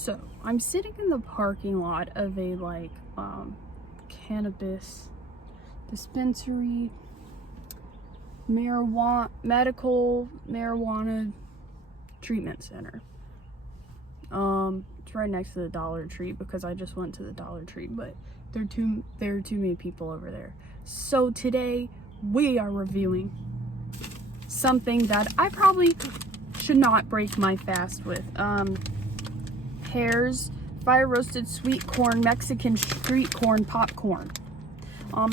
So, I'm sitting in the parking lot of a cannabis dispensary, medical marijuana treatment center. It's right next to the Dollar Tree because I just went to the Dollar Tree, but there are too many people over there. So today we are reviewing something that I probably should not break my fast with. Herr's fire roasted sweet corn Mexican street corn popcorn.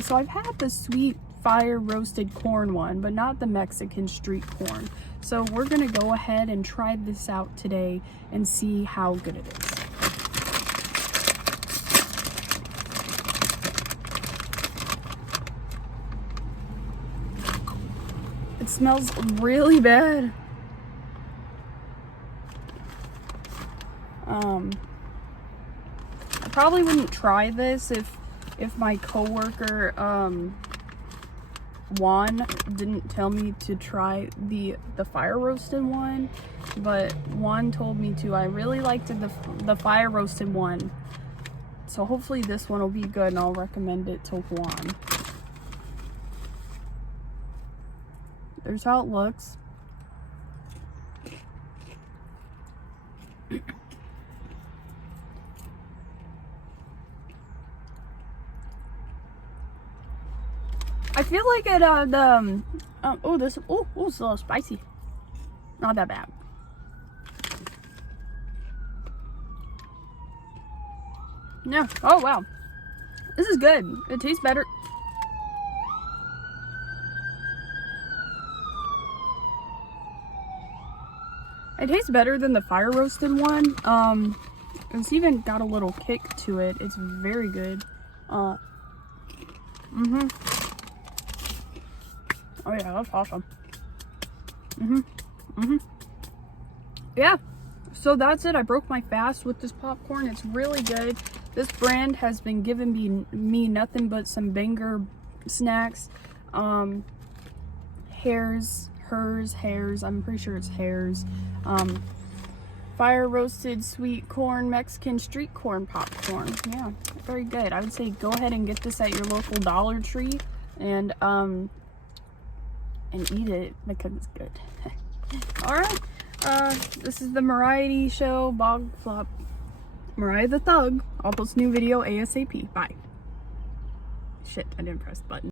So I've had the sweet fire roasted corn one, but not the Mexican street corn. So we're gonna go ahead and try this out today and see how good it is. It smells really bad. I probably wouldn't try this if my coworker Juan didn't tell me to try the fire roasted one, but Juan told me to. I really liked the fire roasted one, so hopefully this one will be good and I'll recommend it to Juan. There's how it looks. I feel like it, it's a little spicy. Not that bad. Yeah, oh wow. This is good. It tastes better. It tastes better than the fire roasted one. It's even got a little kick to it. It's very good. Oh yeah, that's awesome. Yeah, so that's it. I broke my fast with this popcorn. It's really good. This brand has been giving me nothing but some banger snacks. Herr's, I'm pretty sure it's Herr's. Fire roasted sweet corn Mexican street corn popcorn. Yeah, very good. I would say go ahead and get this at your local Dollar Tree and eat it because it's good. Alright, this is the Mariah Show Bog Flop. Mariah the Thug. I'll post a new video ASAP. Bye. Shit, I didn't press the button.